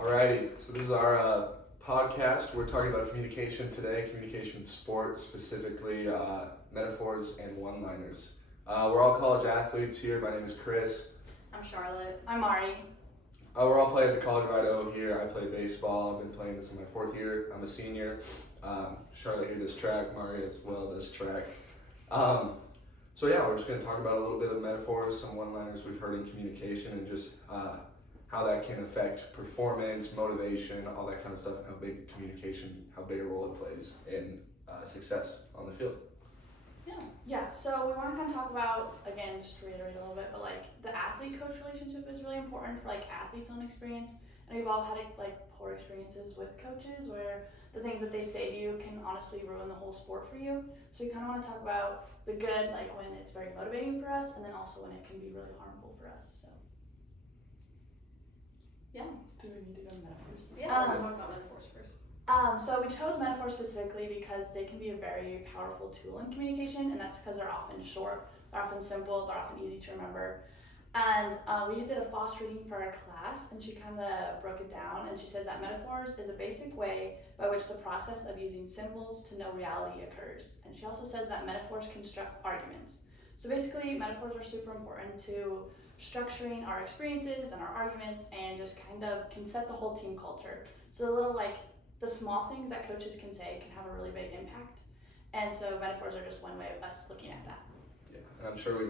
Alrighty, so this is our podcast. We're talking about communication today, communication in sport, specifically metaphors and one-liners. We're all college athletes here. My name is Kris. I'm Charlotte. I'm Mari. We're all playing at the College of Idaho here. I play baseball. I've been playing this in my fourth year. I'm a senior. Charlotte here does track. Mari as well does track. So yeah, we're just going to talk about a little bit of metaphors, some one-liners we've heard in communication, and just how that can affect performance, motivation, all that kind of stuff, and how big communication, how big a role it plays in success on the field. Yeah, so we want to kind of talk about, again, just to reiterate a little bit, but like the athlete-coach relationship is really important for like athletes' own experience. And we've all had like poor experiences with coaches where the things that they say to you can honestly ruin the whole sport for you. So we kind of want to talk about the good, like when it's very motivating for us, and then also when it can be really harmful for us. So yeah, do we need to go to metaphors? Yeah, let's talk about metaphors first. So we chose metaphors specifically because they can be a very powerful tool in communication, and that's because they're often short, they're often simple, they're often easy to remember. And we did a FOSS reading for our class, and she kind of broke it down, and she says that metaphors is a basic way by which the process of using symbols to know reality occurs. And she also says that metaphors construct arguments. So basically, metaphors are super important to structuring our experiences and our arguments, and just kind of can set the whole team culture. So the little the small things that coaches can say can have a really big impact. And so metaphors are just one way of us looking at that. Yeah, and I'm sure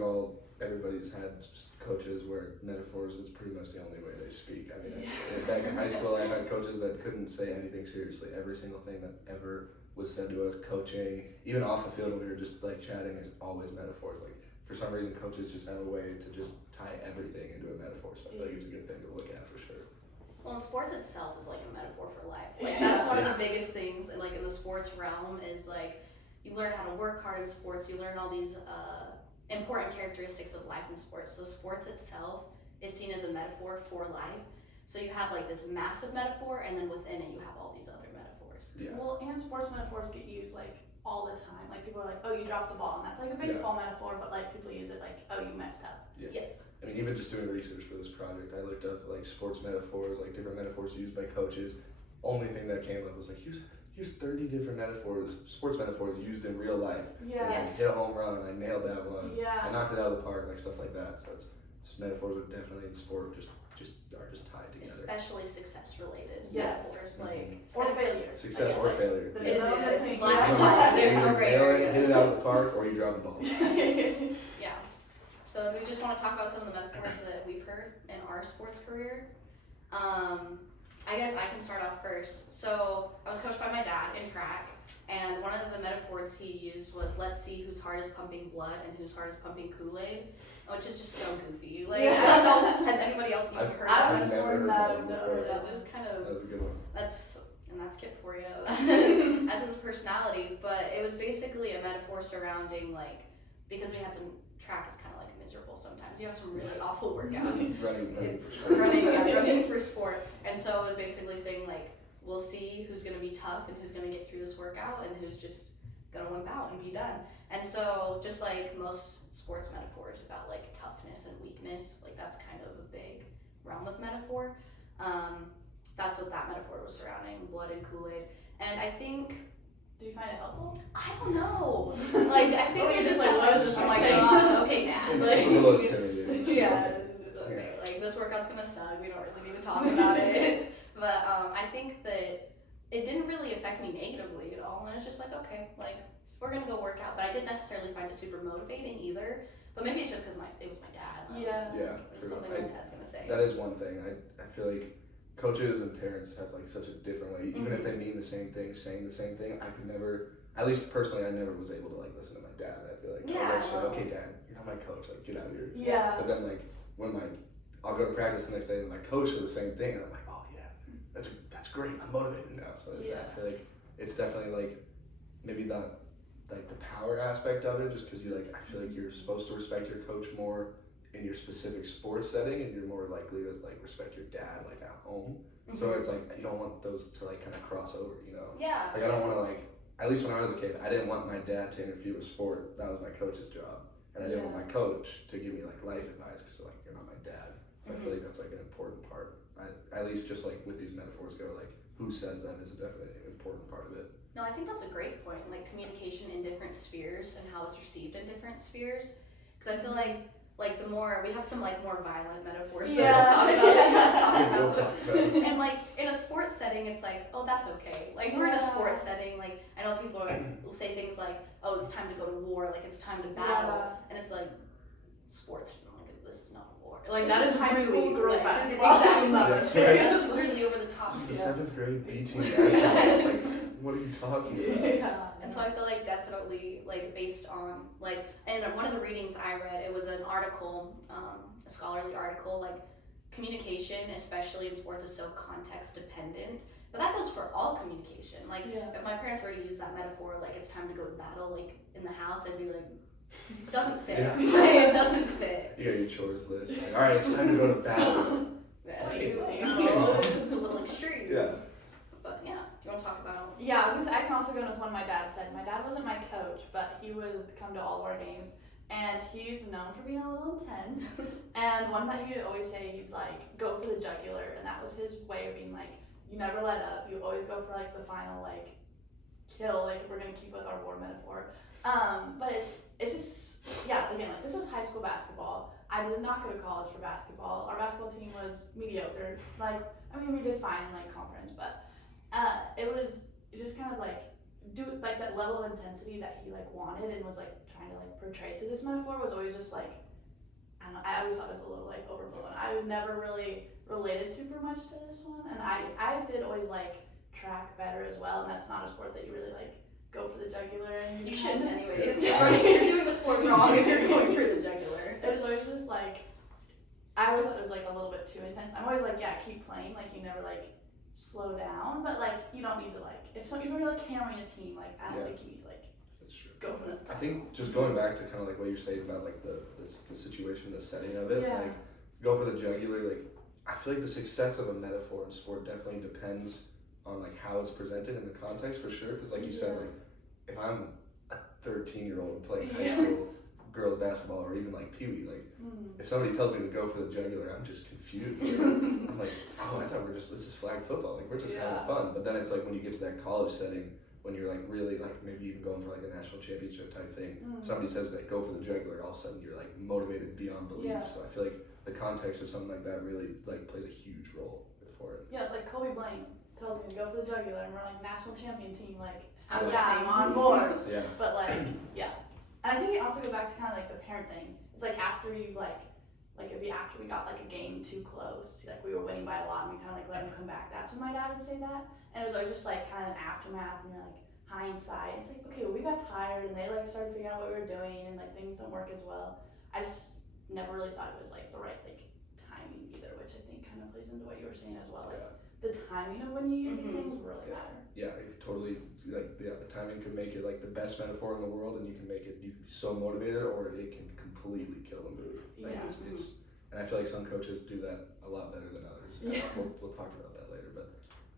everybody's had coaches where metaphors is pretty much the only way they speak. I mean, back in high school, I had coaches that couldn't say anything seriously. Every single thing that ever was said to us, coaching, even off the field when we were just chatting, is always metaphors. For some reason, coaches just have a way to just tie everything into a metaphor. So I feel like it's a good thing to look at for sure. Well, and sports itself is like a metaphor for life. That's one of the biggest things, in the sports realm is you learn how to work hard in sports. You learn all these important characteristics of life in sports. So sports itself is seen as a metaphor for life. So you have this massive metaphor, and then within it you have all these other metaphors. Yeah. Well, and sports metaphors get used all the time. People are like, oh, you dropped the ball, and that's a baseball metaphor, but people use it oh, you messed up. Yeah. Yes. I mean, even just doing research for this project, I looked up sports metaphors, different metaphors used by coaches. Only thing that came up was here's 30 different metaphors, sports metaphors used in real life. Yeah. Yes. Hit a home run, I nailed that one. Yeah. I knocked it out of the park, stuff like that. So it's metaphors are definitely in sport are just tied together. Especially success related Yes. metaphors, Or failure. Success or failure. The It is zone it's between- black and white. There's no Either gray nail it, area. hit it out of the park, or you drop the ball. Yeah. So we just want to talk about some of the metaphors that we've heard in our sports career. I guess I can start off first. So I was coached by my dad in track, and one of the metaphors he used was, let's see whose heart is pumping blood and whose heart is pumping Kool-Aid, which is just so goofy. I don't know, has anybody else even heard that I've never metaphor? heard that before. It just kind of, That was a good one. that's Kip for you. That's his personality, but it was basically a metaphor surrounding because we had some track is kind of miserable sometimes. You have some really awful workouts. running for sport, and so it was basically saying we'll see who's gonna be tough and who's gonna get through this workout and who's just gonna wimp out and be done. And so just like most sports metaphors about toughness and weakness, that's kind of a big realm of metaphor. That's what that metaphor was surrounding, blood and Kool-Aid. And I think, Did you find it helpful? I don't know. I think Or you're you're just just like, what is this oh my saying? god, okay, Dad. It's a little intimidating. Yeah, okay, this workout's gonna suck. We don't really need to talk about it. But I think that it didn't really affect me negatively at all. And it's just okay, we're gonna go work out. But I didn't necessarily find it super motivating either. But maybe it's just because it was my dad. Yeah, It's true. something my dad's gonna say. That is one thing. I feel like coaches and parents have such a different way. Even if they mean the same thing, saying the same thing, I could never, at least personally, I never was able to listen to my dad. I feel like, okay, Dad, you're not my coach. Get out of here. Yeah. But then when I'll go to practice the next day and my coach said the same thing, and I'm like, oh yeah, that's great. I'm motivated now. So I feel like it's definitely maybe not the power aspect of it, just because I feel like you're supposed to respect your coach more in your specific sports setting, and you're more likely to respect your dad at home. So it's you don't want those to kind of cross over, Yeah. I don't want to at least when I was a kid, I didn't want my dad to interfere with sport. That was my coach's job, and I didn't want my coach to give me life advice because you're not my dad. So I feel like it's like an important part. At least just like with these metaphors go, like who says them is definitely an important part of it. No, I think that's a great point. Like communication in different spheres and how it's received in different spheres. Because I feel like the more we have some like more violent metaphors that we'll talk about. And like in a sports setting, it's like, oh, that's okay. Like we're in a sports setting. Like I know people will say things like, oh, it's time to go to war. Like it's time to battle. And it's like sports. This is not a war. Like that is high really school girl like, basketball. Exactly. That's really over the top. This is the 7th grade B team basketball. Like, what are you talking about? Yeah. And so I feel like definitely like based on like, and one of the readings I read, it was an article, a scholarly article, like communication, especially in sports, is so context dependent. But that goes for all communication. Like if my parents were to use that metaphor, like it's time to go to battle, like in the house, I'd be like, it doesn't fit. Yeah. It doesn't fit. You got your chores list. Like, all right, it's time to go to battle. It's a little extreme. Yeah. But yeah, do you want to talk about? Yeah, I was gonna say I can also go into one my dad said. My dad wasn't my coach, but he would come to all of our games, and he's known for being a little intense. And one that he would always say, he's like, "Go for the jugular," and that was his way of being like, "You never let up. You always go for like the final like kill. Like we're gonna keep with our war metaphor." But it's just again, like this was high school basketball. I did not go to college for basketball. Our basketball team was mediocre. Like I mean, we did fine in like conference, but it was just kind of like that level of intensity that he like wanted and was like trying to like portray through this metaphor was always just like, I don't know, I always thought it was a little like overblown. I never really related super much to this one, and I did always like track better as well, and that's not a sport that you really like go for the jugular. And You shouldn't anyways. You're doing the sport wrong if you're going for the jugular. It was always just like, I always thought it was like a little bit too intense. I'm always like, yeah, keep playing, like you never like slow down, but like you don't need to like if you're like hammering a team, like I don't think you need to like That's true. go for the I think just going back to kind of like what you're saying about like the situation, the setting of it, like go for the jugular. Like I feel like the success of a metaphor in sport definitely depends on like how it's presented in the context for sure. Because like you said, like if I'm a 13-year-old playing high school girls basketball or even like Pee-wee, like if somebody tells me to go for the jugular, I'm just confused. I'm like, oh, I thought this is flag football, like we're just having fun. But then it's like when you get to that college setting, when you're like really like maybe even going for like a national championship type thing, somebody says like go for the jugular, all of a sudden you're like motivated beyond belief. So I feel like the context of something like that really like plays a huge role for it. Yeah, like Colby Blaine tells me to go for the jugular, and we're like national champion team, like I'm I'm on board. Yeah. But like and I think it also goes back to kind of like the parent thing. It's like after you like it'd be after we got like a game too close, like we were winning by a lot, and we kind of like let them come back. That's when my dad would say that, and it was always just like kind of an aftermath and like hindsight. It's like, okay, well, we got tired, and they like started figuring out what we were doing, and like things don't work as well. I just never really thought it was like the right like timing either, which I think kind of plays into what you were saying as well. Like the timing of when you use these things really matter. Yeah, it totally the timing can make it like the best metaphor in the world, and you can be so motivated, or it can completely kill the mood. Like it's and I feel like some coaches do that a lot better than others. We'll talk about that later. But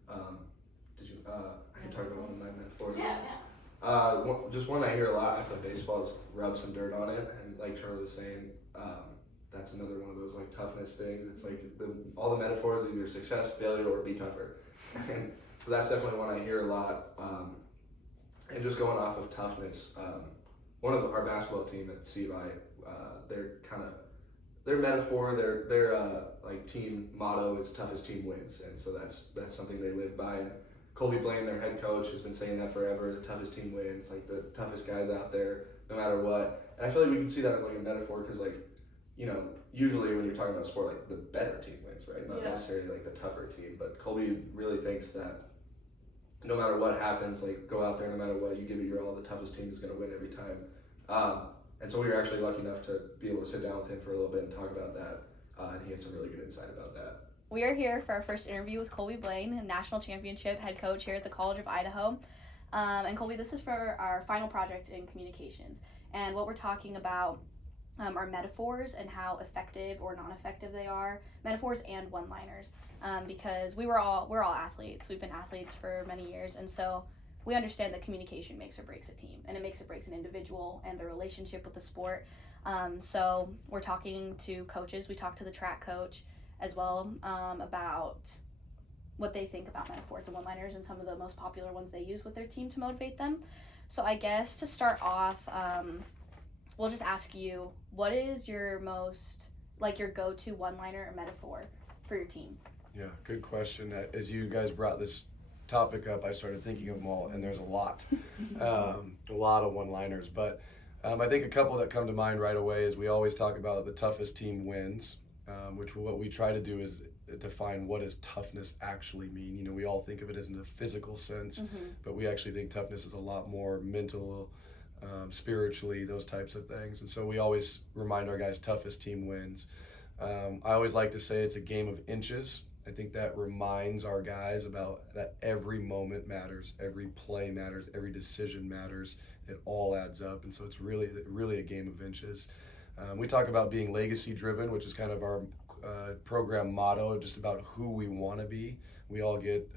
I can talk about one of my metaphors. Just one I hear a lot. I feel like baseball has rubbed some dirt on it, and like Charlie was saying, that's another one of those like toughness things. It's like all the metaphors, either success, failure, or be tougher. And so that's definitely one I hear a lot. And just going off of toughness, one of our basketball team at CVI, their metaphor, their like team motto is toughest team wins, and so that's something they live by. And Colby Blaine, their head coach, has been saying that forever. The toughest team wins, like the toughest guys out there, no matter what. And I feel like we can see that as like a metaphor, because like, you know, usually when you're talking about sport, like the better team wins, right? Not necessarily like the tougher team. But Colby really thinks that no matter what happens, like go out there, no matter what, you give it your all, the toughest team is going to win every time. And so we were actually lucky enough to be able to sit down with him for a little bit and talk about that. And he had some really good insight about that. We are here for our first interview with Colby Blaine, national championship head coach here at the College of Idaho. And Colby, this is for our final project in communications. And what we're talking about are metaphors and how effective or non-effective they are. Metaphors and one-liners. Because we're all athletes. We've been athletes for many years, and so we understand that communication makes or breaks a team, and it makes or breaks an individual and their relationship with the sport. So we're talking to coaches. We talked to the track coach. as well, about what they think about metaphors and one-liners and some of the most popular ones they use with their team to motivate them. So I guess to start off, we'll just ask you, what is your most, like, your go-to one-liner or metaphor for your team? Yeah, good question. As you guys brought this topic up, I started thinking of them all, and there's a lot of one-liners. But I think a couple that come to mind right away is we always talk about the toughest team wins, which what we try to do is define what does toughness actually mean. You know, we all think of it as in a physical sense, but we actually think toughness is a lot more mental, spiritually, those types of things. And so we always remind our guys toughest team wins. I always like to say it's a game of inches. I think that reminds our guys about that every moment matters, every play matters, every decision matters. It all adds up, and so it's really a game of inches. We talk about being legacy driven, which is kind of our program motto, just about who we want to be. We all get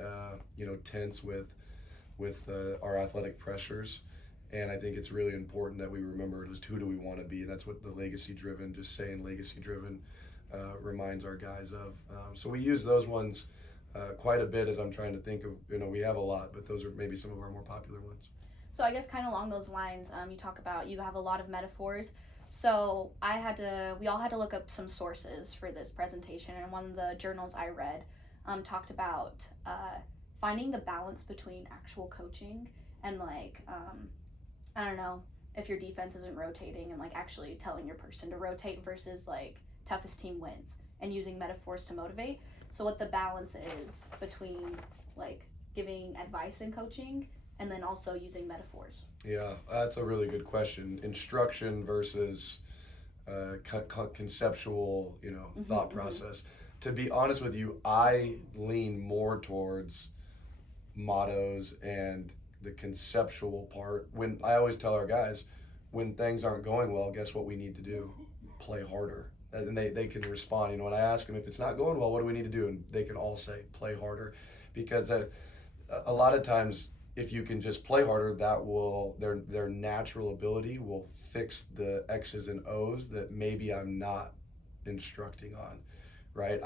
tense with our athletic pressures, and I think it's really important that we remember just who do we want to be, and that's what the legacy driven, just saying legacy driven, reminds our guys of. So we use those ones quite a bit as I'm trying to think of, we have a lot, but those are maybe some of our more popular ones. So I guess kind of along those lines, you talk about you have a lot of metaphors. So we all had to look up some sources for this presentation, and one of the journals I read talked about finding the balance between actual coaching and I don't know, if your defense isn't rotating and actually telling your person to rotate versus toughest team wins and using metaphors to motivate. So what the balance is between giving advice in coaching and then also using metaphors. Yeah, that's a really good question. Instruction versus conceptual, thought process. To be honest with you, I lean more towards mottos and the conceptual part. When I always tell our guys, when things aren't going well, guess what we need to do? Play harder. And they can respond. When I ask them if it's not going well, what do we need to do? And they can all say, play harder. Because a lot of times, if you can just play harder, that will, their natural ability will fix the X's and O's that maybe I'm not instructing on, right?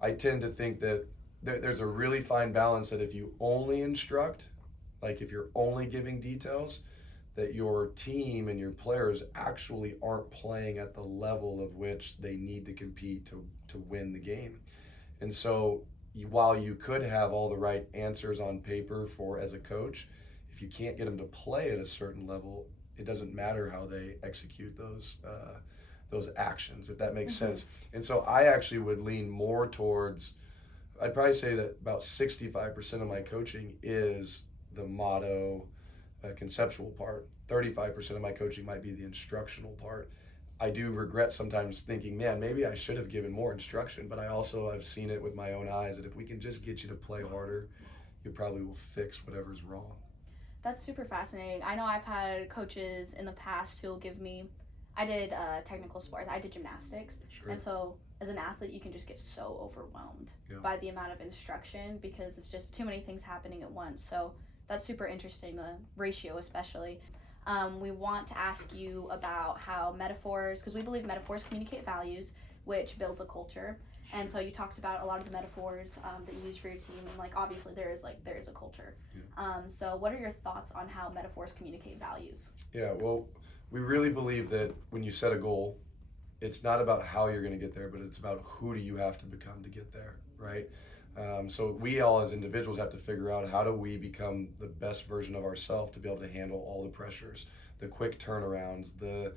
I tend to think that there's a really fine balance that if you only instruct, if you're only giving details, that your team and your players actually aren't playing at the level of which they need to compete to win the game. And so while you could have all the right answers on paper as a coach, if you can't get them to play at a certain level, it doesn't matter how they execute those actions, if that makes sense. And so I actually would lean more towards, I'd probably say that about 65% of my coaching is the motto, conceptual part. 35% of my coaching might be the instructional part. I do regret sometimes thinking, man, maybe I should have given more instruction, but I also have seen it with my own eyes that if we can just get you to play harder, you probably will fix whatever's wrong. That's super fascinating. I know I've had coaches in the past who will give me, I did technical sports, I did gymnastics, Sure. And so as an athlete you can just get so overwhelmed by the amount of instruction because it's just too many things happening at once. So that's super interesting, the ratio especially. We want to ask you about how metaphors, because we believe metaphors communicate values, which builds a culture. And so you talked about a lot of the metaphors that you use for your team, and obviously there is a culture. Yeah. So what are your thoughts on how metaphors communicate values? Yeah, well, we really believe that when you set a goal, it's not about how you're going to get there, but it's about who do you have to become to get there, right? So we all as individuals have to figure out how do we become the best version of ourselves to be able to handle all the pressures, the quick turnarounds, the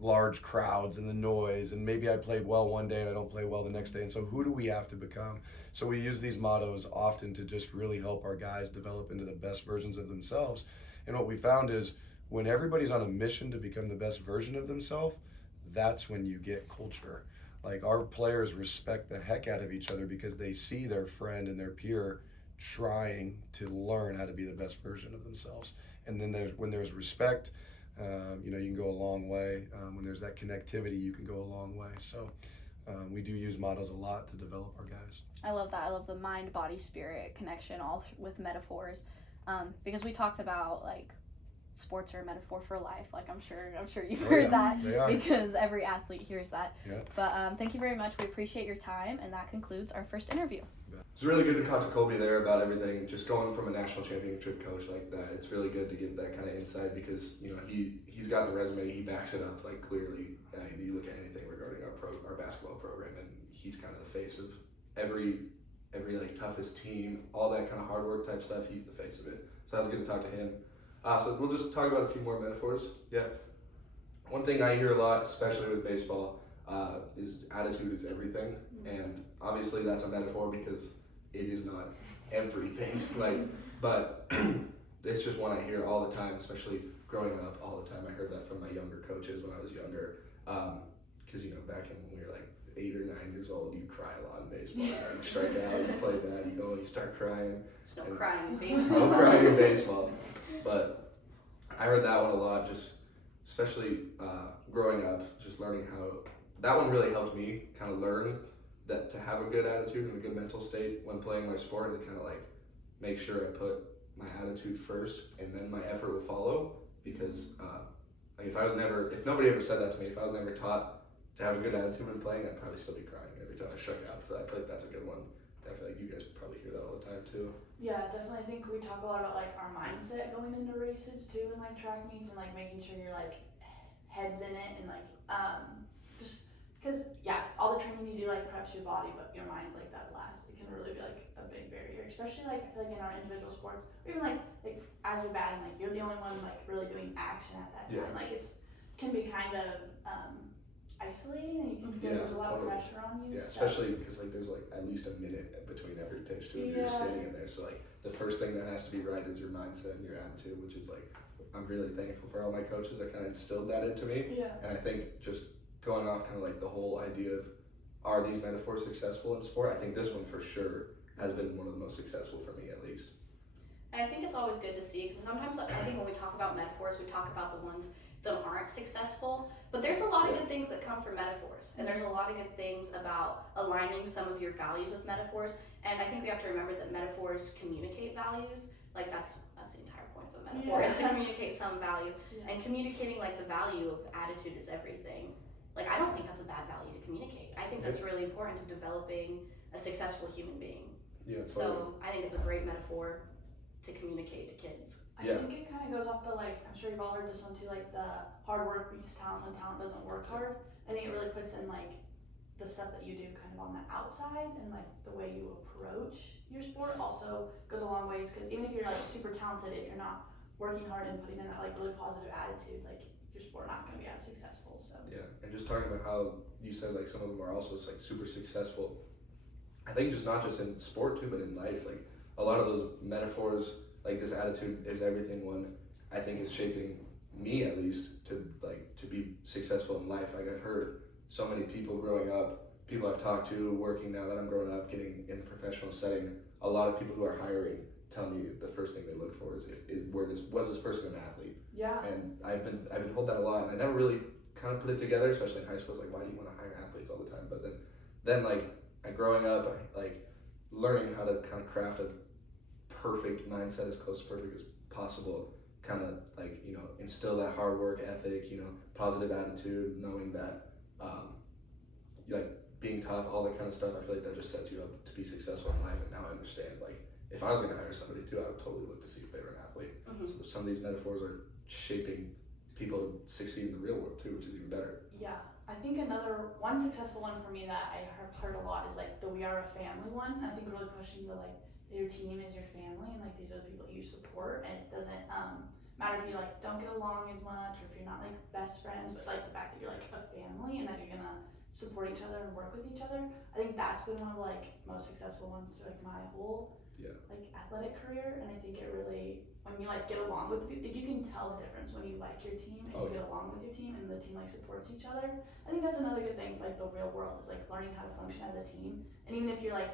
large crowds and the noise, and maybe I played well one day and I don't play well the next day. And so who do we have to become? So we use these mottos often to just really help our guys develop into the best versions of themselves. And what we found is when everybody's on a mission to become the best version of themselves, that's when you get culture. Our players respect the heck out of each other because they see their friend and their peer trying to learn how to be the best version of themselves. And then when there's respect, you can go a long way. When there's that connectivity, you can go a long way. So we do use mottos a lot to develop our guys. I love that. I love the mind, body, spirit connection all with metaphors because we talked about sports are a metaphor for life. Like I'm sure you've Oh, heard yeah, that they are. because every athlete hears that. Yeah. But thank you very much. We appreciate your time, and that concludes our first interview. It's really good to talk to Colby there about everything. Just going from a national championship coach like that, it's really good to get that kind of insight because he's got the resume, he backs it up like clearly. You look at anything regarding our basketball program, and he's kind of the face of every like toughest team, all that kind of hard work type stuff. He's the face of it. So that was good to talk to him. So we'll just talk about a few more metaphors. Yeah. One thing I hear a lot, especially with baseball, is attitude is everything, and obviously that's a metaphor because it is not everything. But it's just one I hear all the time, especially growing up all the time. I heard that from my younger coaches when I was younger, because back when we were like 8 or 9 years old, you cry a lot in baseball. You strike out, you play bad, you go and you start crying. There's no crying in baseball. No crying in baseball. But I heard that one a lot, just especially growing up, just learning how that one really helped me kind of learn that to have a good attitude and a good mental state when playing my sport, and to kind of like make sure I put my attitude first and then my effort will follow. Because like if nobody ever said that to me, if I was never taught to have a good attitude when playing, I'd probably still be crying every time I struck out. So I feel like that's a good one. I feel like you guys probably hear that all the time too. Yeah, definitely. I think we talk a lot about like our mindset going into races too, and like track meets, and like making sure you're like heads in it, and like just because all the training you do like preps your body, but your mind's like that last. It can really be like a big barrier, especially like I feel like in our individual sports, or even like as you're batting, like you're the only one like really doing action at that time. Yeah. Like can be kind of isolating, and you can feel there's a lot of pressure on you. Yeah, so. especially because like there's like at least a minute between every pitch too. You're just sitting in there, so like the first thing that has to be right is your mindset and your attitude, which is like I'm really thankful for all my coaches that kind of instilled that into me. Yeah. And I think just going off kind of like the whole idea of are these metaphors successful in sport? I think this one for sure has been one of the most successful for me at least. And I think it's always good to see, because sometimes I think when we talk about metaphors, we talk about the ones that aren't successful, but there's a lot of good things that come from metaphors, and there's a lot of good things about aligning some of your values with metaphors. And I think we have to remember that metaphors communicate values. Like that's the entire point of a metaphor, is to communicate some value. And communicating like the value of attitude is everything. Like I don't think that's a bad value to communicate. I think that's really important to developing a successful human being. Yeah. Totally. So I think it's a great metaphor to communicate to kids. I think it kind of goes off the like, I'm sure you've all heard this one too, like the hard work beats talent when talent doesn't work hard. I think it really puts in like the stuff that you do kind of on the outside, and like the way you approach your sport also goes a long ways, because even if you're like super talented, if you're not working hard and putting in that like really positive attitude, like your sport not going to be as successful. So yeah, and just talking about how you said like some of them are also like super successful. I think just not just in sport too, but in life, like a lot of those metaphors, like this attitude is everything one, I think is shaping me at least to be successful in life. Like I've heard so many people growing up, people I've talked to working now that I'm growing up, getting in the professional setting, a lot of people who are hiring tell me the first thing they look for is was this person an athlete? yeah. And I've been told that a lot, and I never really kind of put it together, especially in high school. It's like, why do you want to hire athletes all the time? But then like growing up, like learning how to kind of craft a perfect mindset, as close to perfect as possible, kind of like instill that hard work ethic, positive attitude, knowing that like being tough, all that kind of stuff. I feel like that just sets you up to be successful in life. And now I understand, like if I was going to hire somebody too, I would totally look to see if they were an athlete. So some of these metaphors are shaping people to succeed in the real world too, which is even better. Yeah, I think one successful one for me that I have heard a lot is like the "we are a family" one. I think really pushing the like your team is your family, and like these are the people you support, and it doesn't matter if you like don't get along as much, or if you're not like best friends, but like the fact that you're like a family and that you're gonna support each other and work with each other. I think that's been one of the like most successful ones through like my whole like athletic career, and I think it really, when you like get along with people, you can tell the difference when you like your team and you get along with your team, and the team like supports each other. I think that's another good thing for like the real world, is like learning how to function as a team. And even if you're like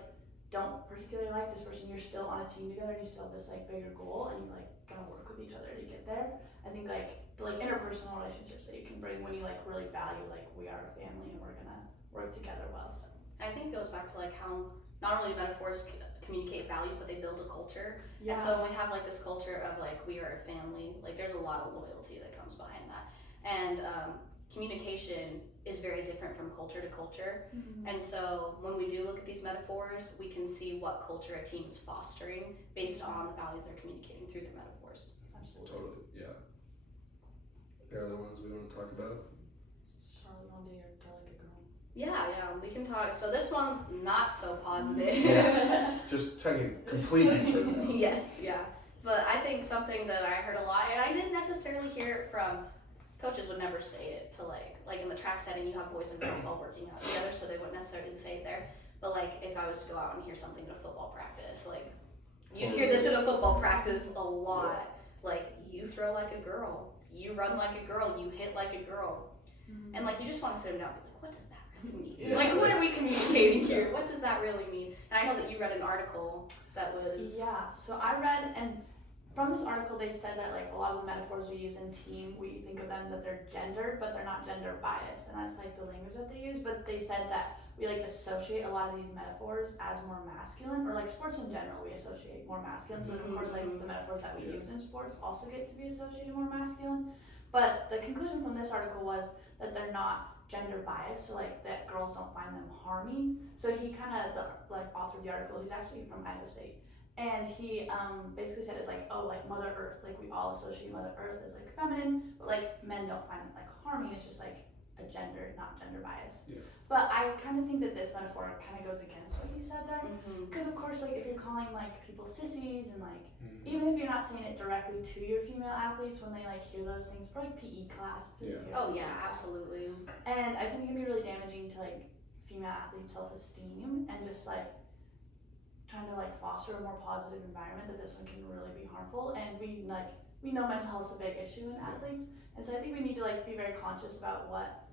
don't particularly like this person, you're still on a team together, and you still have this like bigger goal, and you like gonna work with each other to get there. I think like the like interpersonal relationships that you can bring when you like really value like we are a family and we're gonna work together well. So And I think it goes back to like how not only do metaphors communicate values, but they build a culture. Yeah. And so when we have like this culture of like we are a family, like there's a lot of loyalty that comes behind that. And communication is very different from culture to culture. Mhm. And so when we do look at these metaphors, we can see what culture a team is fostering based on the values they're communicating through their metaphors. Absolutely. Totally, yeah. There are other ones we want to talk about? Charlotte one day or girl like a girl. Yeah, we can talk. So this one's not so positive. Yeah. Just taking completely turn around. Yes, yeah. But I think something that I heard a lot, and I didn't necessarily hear it from coaches would never say it to like in the track setting you have boys and girls all working out together, so they wouldn't necessarily say it there. But like if I was to go out and hear something at a football practice, like you'd hear this in a football practice a lot. Like you throw like a girl, you run like a girl, you hit like a girl. Mhm. And like you just want to sit them down and be like, what does that really mean? Yeah. Like what are we communicating here? What does that really mean? And I know that you read an article that was Yeah, so I read, and from this article they said that like a lot of the metaphors we use in team, we think of them that they're gendered, but they're not gender biased, and that's like the language that they use. But they said that we like associate a lot of these metaphors as more masculine, or like sports in general we associate more masculine. So of course like the metaphors that we use in sports also get to be associated more masculine. But the conclusion from this article was that they're not gender biased, so like that girls don't find them harming. So he kind of, the like author of the article, he's actually from Idaho State, and he basically said it's like, oh, like Mother Earth, like we all associate Mother Earth as like feminine, but like men don't find it like harming. It's just like a gender, not gender bias. Yeah. But I kind of think that this metaphor kind of goes against what he said there, Mhm. because of course like if you're calling like people sissies and like Mhm. even if you're not saying it directly to your female athletes, when they like hear those things, for like PE class. they Yeah. hear Oh PE yeah, class. absolutely. And I think it can be really damaging to like female athletes' self-esteem, and just like trying to like foster a more positive environment, that this one can really be harmful. And we know mental health is a big issue in athletes, and so I think we need to like be very conscious about what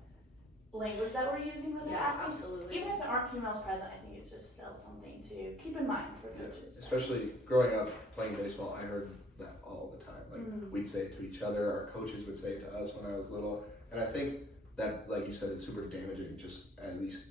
language that we're using with our Yeah, athletes. absolutely. Even if there aren't females present, I think it's just still something to keep in mind for Yeah. coaches. Especially growing up playing baseball, I heard that all the time. Like Mhm. we'd say it to each other, our coaches would say it to us when I was little, and I think that, like you said, is super damaging. Just at least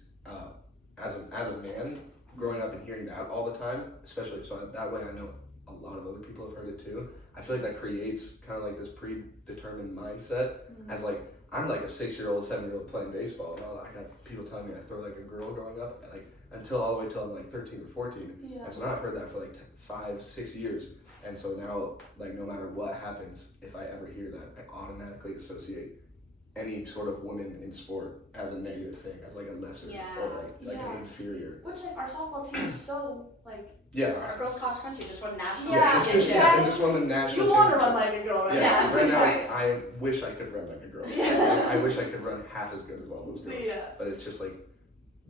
as a man, growing up and hearing that all the time, especially so that way I know a lot of other people have heard it too. I feel like that creates kind of like this predetermined mindset Mhm. as like I'm like a 6-year-old, 7-year-old playing baseball, and I got people telling me I throw like a girl growing up, and like until all the way till I'm like 13 or 14. Yeah. And so now I've heard that for like 5, 6 years. And so now, like, no matter what happens, if I ever hear that, I automatically associate any sort of women in sport as a negative thing, as like a lesser Yeah. or like Yeah. an inferior. Which like our softball team is so like Yeah. Our girls cross country just won national Yeah, it's just, championship. I just won the national you want to run championship. like a girl, right? Yeah, right now Right. I wish I could run like a girl. Yeah. I wish I could run half as good as all those girls. Yeah. But it's just like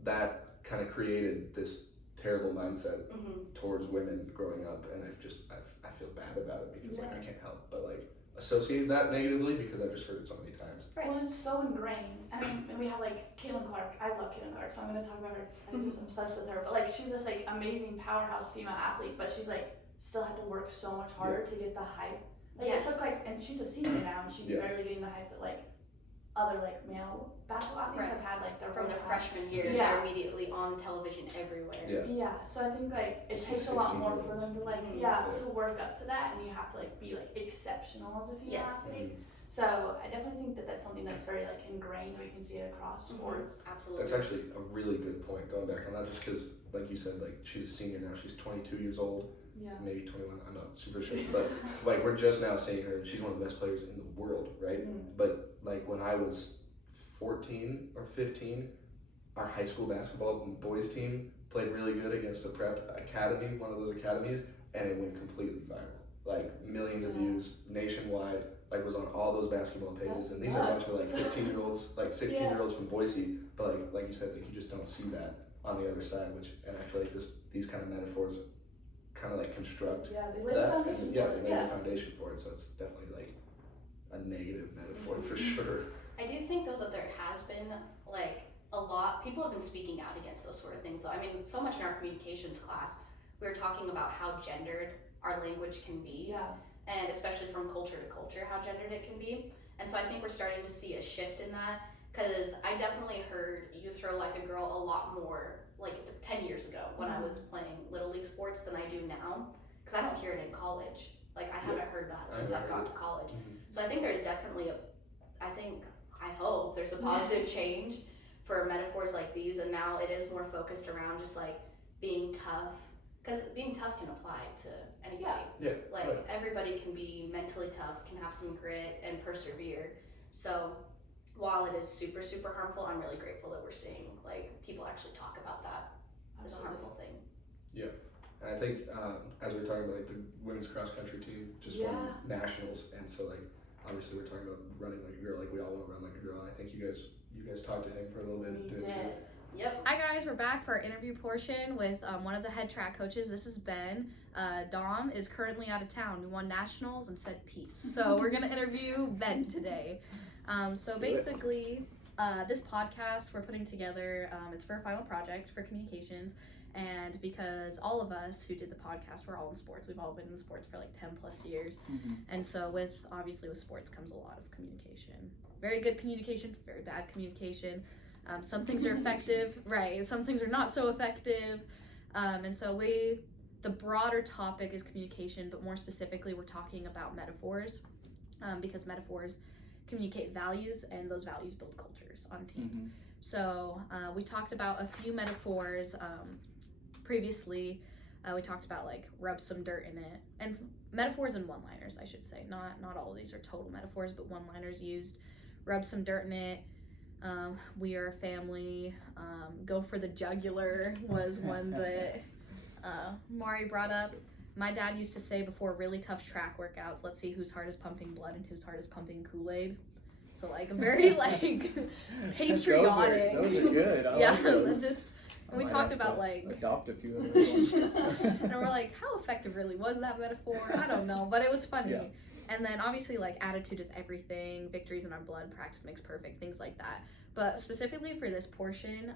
that kind of created this terrible mindset Mhm. towards women growing up, and I feel bad about it because like Yeah. I can't help but like associate that negatively because I've just heard it so many times. Right. Well, it's so ingrained. I mean, and we have like Caitlin Clark. I love Caitlin Clark, so I'm gonna talk about her. 'Cause I'm just obsessed with her. But like, she's this like amazing powerhouse female athlete, but she's like still had to work so much harder to get the hype. Like Yes. it took like, and she's a senior now, and she's Yeah. barely getting the hype that like other like male basketball athletes Right. have had like their From whole their time. freshman year, Yeah. they're immediately on the television everywhere. Yeah. Yeah, so I think like it It's takes the a lot more for 16-year-olds. them to like Mhm. yeah, Yeah. to work up to that, and you have to like be like exceptional as a female Yes. athlete. So I definitely think that that's something that's very like ingrained, and we can see it across sports. Absolutely. That's actually a really good point going back on that, just because like you said, like she's a senior now, she's 22 years old, Yeah. maybe 21, I'm not super sure, but like we're just now seeing her, and she's one of the best players in the world, right? Mhm. But like when I was 14 or 15, our high school basketball boys team played really good against a prep academy, one of those academies, and it went completely viral. Like millions of Yeah. views nationwide, like was on all those basketball pages. That's And these are a bunch nuts. of like 15-year-olds, like 16-year-olds from Boise, but like you said, like you just don't see that on the other side, and I feel like these kind of metaphors kind of like construct Yeah, they lay the that, foundation and yeah, for they it. lay Yeah. the foundation for it, so it's definitely like a negative metaphor for sure. I do think though that there has been like a lot, people have been speaking out against those sort of things. So I mean, so much in our communications class, we were talking about how gendered our language can be, Yeah. and especially from culture to culture, how gendered it can be. And so I think we're starting to see a shift in that, Because I definitely heard you throw like a girl a lot more like 10 years ago when I was playing Little League sports than I do now. Because I don't hear it in college. Like, I haven't heard that since I've gone to college. So I think there's definitely I hope there's a positive change for metaphors like these, and now it is more focused around just like being tough, because being tough can apply to anybody. Yeah. Like, right. everybody can be mentally tough, can have some grit and persevere. So while it is super, super harmful, I'm really grateful that we're seeing like people actually talk about that as a harmful thing. Yeah. And I think as we're talking about like the women's cross country team just won nationals, and so like obviously we're talking about running like a girl, like we all want to run like a girl. I think you guys talked to him for a little bit. We didn't did. you? Yep. Hi guys, we're back for our interview portion with one of the head track coaches. This is Ben. Dom is currently out of town. We won nationals and said peace. So we're gonna interview Ben today. So basically, this podcast we're putting together, it's for a final project for communications. And because all of us who did the podcast, we're all in sports. We've all been in sports for like 10 plus years. And so obviously with sports comes a lot of communication. Very good communication, very bad communication. Some things are effective, right? Some things are not so effective. And so the broader topic is communication, but more specifically we're talking about metaphors, because metaphors communicate values, and those values build cultures on teams. So we talked about a few metaphors previously. We talked about like rub some dirt in it, and metaphors and one-liners, I should say. Not all of these are total metaphors, but one-liners used. Rub some dirt in it. We are a family. Go for the jugular was one that Mari brought up. My dad used to say before really tough track workouts, let's see whose heart is pumping blood and whose heart is pumping Kool-Aid. So like a very like patriotic. Those are good. I yeah, like those. just I we might talked have about to like adopt a few of those ones. and we're like, how effective really was that metaphor? I don't know, but it was funny. Yeah. And then obviously like attitude is everything, victories in our blood, practice makes perfect, things like that. But specifically for this portion,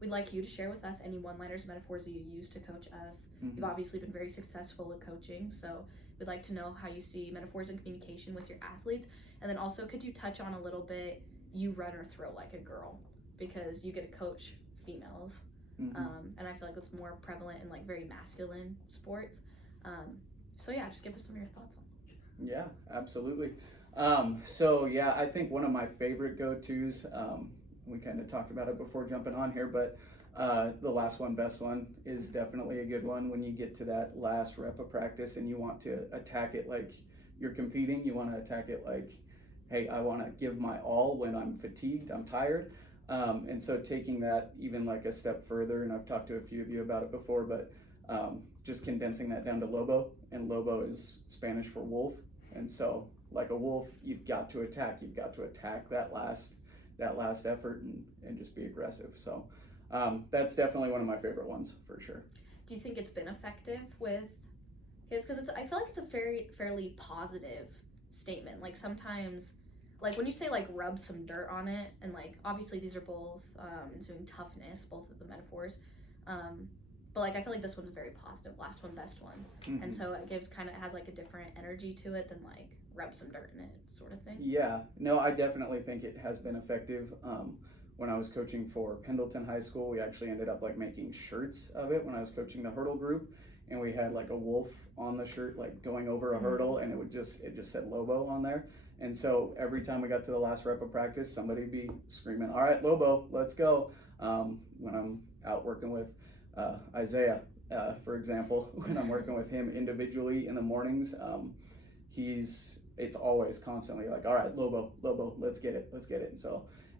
we'd like you to share with us any one-liners, metaphors you use to coach us. You've obviously been very successful at coaching, so we'd like to know how you see metaphors in communication with your athletes. And then also, could you touch on a little bit, you run or throw like a girl, because you get to coach females. And I feel like it's more prevalent in like very masculine sports. So yeah, just give us some of your thoughts on it. Yeah, absolutely. So yeah, I think one of my favorite go-tos, we kind of talked about it before jumping on here, but the last one, best one is definitely a good one. When you get to that last rep of practice and you want to attack it like you're competing, you want to attack it like, hey, I want to give my all when I'm fatigued, I'm tired. And so taking that even like a step further, and I've talked to a few of you about it before, but just condensing that down to Lobo, and Lobo is Spanish for wolf. And so like a wolf, you've got to attack that last effort and just be aggressive. So that's definitely one of my favorite ones for sure. Do you think it's been effective with kids? Because I feel like it's a fairly positive statement. Like sometimes, like when you say like rub some dirt on it, and like obviously these are both doing toughness, both of the metaphors. But like I feel like this one's very positive. Last one, best one. And so it has like a different energy to it than like rub some dirt in it sort of thing. Yeah, no, I definitely think it has been effective. When I was coaching for Pendleton High School, we actually ended up like making shirts of it when I was coaching the hurdle group, and we had like a wolf on the shirt like going over a hurdle, and it just said Lobo on there. And so every time we got to the last rep of practice, somebody'd be screaming, all right, Lobo, let's go. When I'm out working with Isaiah, for example, when I'm working with him individually in the mornings, it's always constantly like, all right, Lobo, let's get it.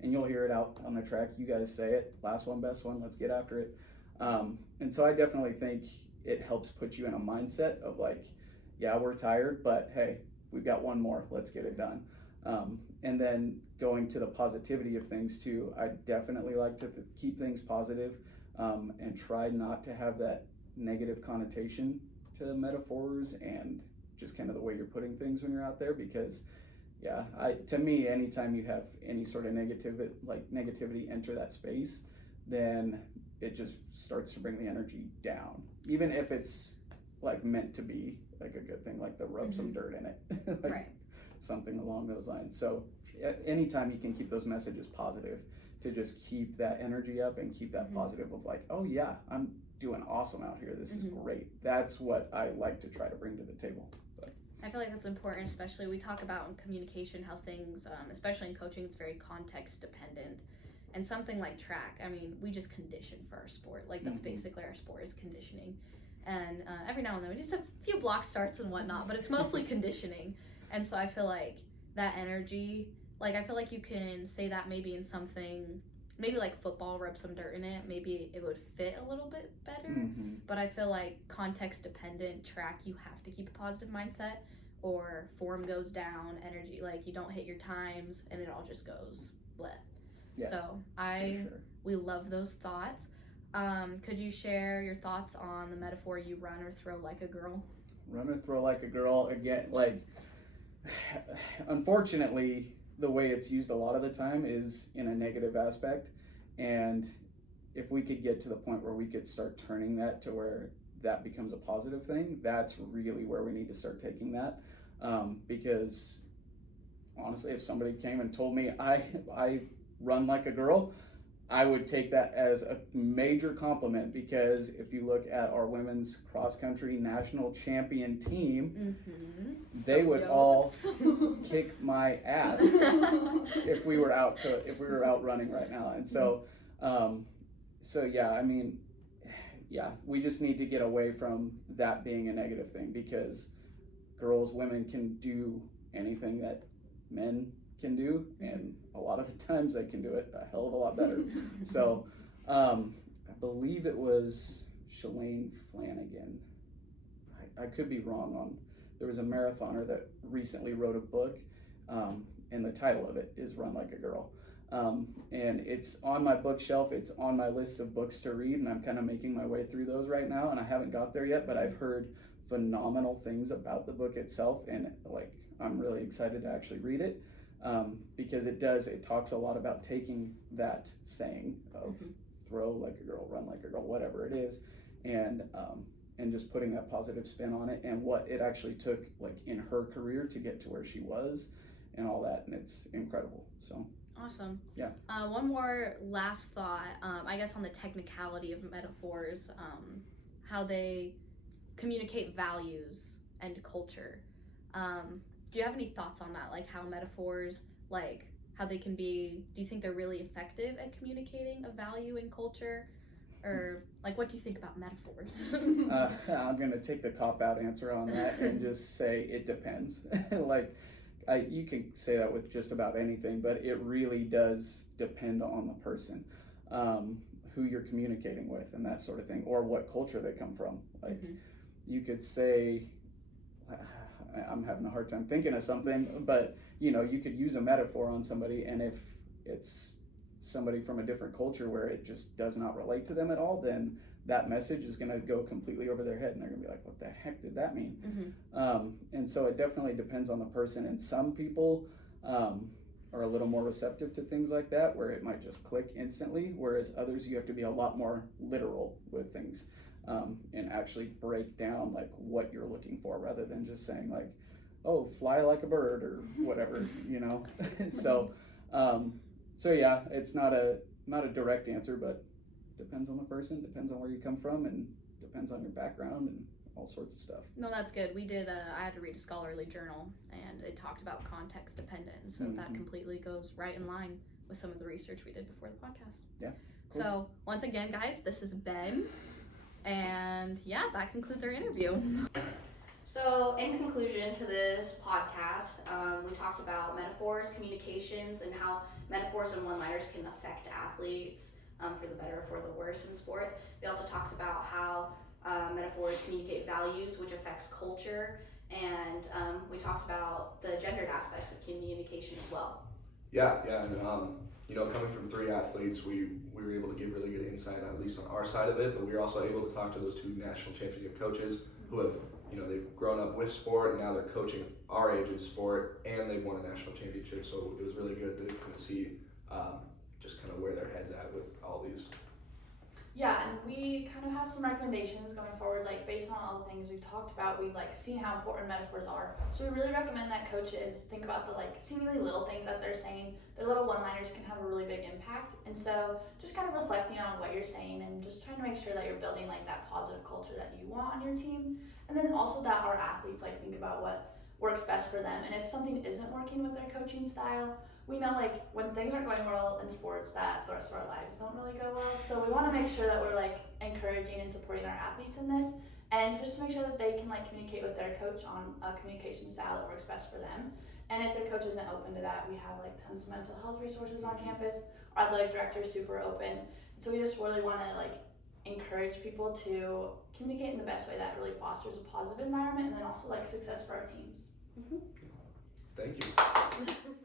And you'll hear it out on the track. You guys say it, last one, best one, let's get after it. And so I definitely think it helps put you in a mindset of like, yeah, we're tired, but hey, we've got one more, let's get it done. And then going to the positivity of things too, I definitely like to keep things positive, and try not to have that negative connotation to metaphors and just kind of the way you're putting things when you're out there, because yeah, to me, anytime you have any sort of negativity enter that space, then it just starts to bring the energy down, even if it's like meant to be like a good thing, like the rub some dirt in it. Like, right. something along those lines. So anytime you can keep those messages positive, to just keep that energy up and keep that positive of like, oh yeah, I'm doing awesome out here. This is great. That's what I like to try to bring to the table. But I feel like that's important, especially we talk about in communication how things, especially in coaching, it's very context dependent. And something like track, I mean, we just condition for our sport. Like that's basically our sport is conditioning. And every now and then we just have a few block starts and whatnot, but it's mostly conditioning. And so I feel like that energy, like I feel like you can say that maybe in something, maybe like football, rub some dirt in it, maybe it would fit a little bit better. But I feel like context dependent track, you have to keep a positive mindset or form goes down, energy, like you don't hit your times and it all just goes bleh. Yeah, so we love those thoughts. Could you share your thoughts on the metaphor you run or throw like a girl? Run or throw like a girl, again, like unfortunately the way it's used a lot of the time is in a negative aspect, and if we could get to the point where we could start turning that to where that becomes a positive thing, that's really where we need to start taking that, because honestly, if somebody came and told me I run like a girl, I would take that as a major compliment, because if you look at our women's cross country national champion team, they would all kick my ass if we were out running right now. And so, yeah, I mean, yeah, we just need to get away from that being a negative thing, because women can do anything that men can do, and a lot of the times they can do it a hell of a lot better. So I believe it was Shalane Flanagan. I could be wrong on, there was a marathoner that recently wrote a book, and the title of it is Run Like a Girl. And it's on my bookshelf, it's on my list of books to read, and I'm kind of making my way through those right now, and I haven't got there yet, but I've heard phenomenal things about the book itself, and like I'm really excited to actually read it. Because it talks a lot about taking that saying of throw like a girl, run like a girl, whatever it is, and just putting that positive spin on it, and what it actually took like in her career to get to where she was and all that, and it's incredible. So awesome. Yeah. One more last thought, I guess on the technicality of metaphors, how they communicate values and culture. Do you have any thoughts on that? Like how metaphors, like how they can be, do you think they're really effective at communicating a value in culture? Or like, what do you think about metaphors? I'm going to take the cop-out answer on that and just say it depends. Like, you can say that with just about anything, but it really does depend on the person, who you're communicating with and that sort of thing, or what culture they come from. Like, you could say, I'm having a hard time thinking of something, but you know, you could use a metaphor on somebody, and if it's somebody from a different culture where it just does not relate to them at all, then that message is going to go completely over their head, and they're going to be like, what the heck did that mean? And so it definitely depends on the person, and some people are a little more receptive to things like that, where it might just click instantly, whereas others, you have to be a lot more literal with things. And actually break down like what you're looking for, rather than just saying like, oh, fly like a bird or whatever, you know. So yeah, it's not a direct answer, but depends on the person, depends on where you come from, and depends on your background and all sorts of stuff. No, that's good. We did, I had to read a scholarly journal, and it talked about context dependent, so that completely goes right in line with some of the research we did before the podcast. Yeah. Cool. So once again, guys, this is Ben. And yeah, that concludes our interview. So in conclusion to this podcast, we talked about metaphors, communications, and how metaphors and one-liners can affect athletes for the better or for the worse in sports. We also talked about how metaphors communicate values, which affects culture, and we talked about the gendered aspects of communication as well. Yeah, and you know, coming from 3 athletes, we were able to give really good insight, at least on our side of it, but we were also able to talk to those 2 national championship coaches who have, you know, they've grown up with sport, and now they're coaching our age of sport, and they've won a national championship, so it was really good to kind of see just kind of where their head's at with all these. Yeah, and we kind of have some recommendations going forward, like based on all the things we've talked about. We've like seen how important metaphors are, so we really recommend that coaches think about the like seemingly little things that they're saying. Their little one-liners can have a really big impact, and so just kind of reflecting on what you're saying and just trying to make sure that you're building like that positive culture that you want on your team, and then also that our athletes like think about what works best for them, and if something isn't working with their coaching style. We know like when things aren't going well in sports that the rest of our lives don't really go well. So we want to make sure that we're like encouraging and supporting our athletes in this, and just to make sure that they can like communicate with their coach on a communication style that works best for them. And if their coach isn't open to that, we have like tons of mental health resources on campus. Our athletic director is super open. So we just really want to like encourage people to communicate in the best way that really fosters a positive environment, and then also like success for our teams. Thank you.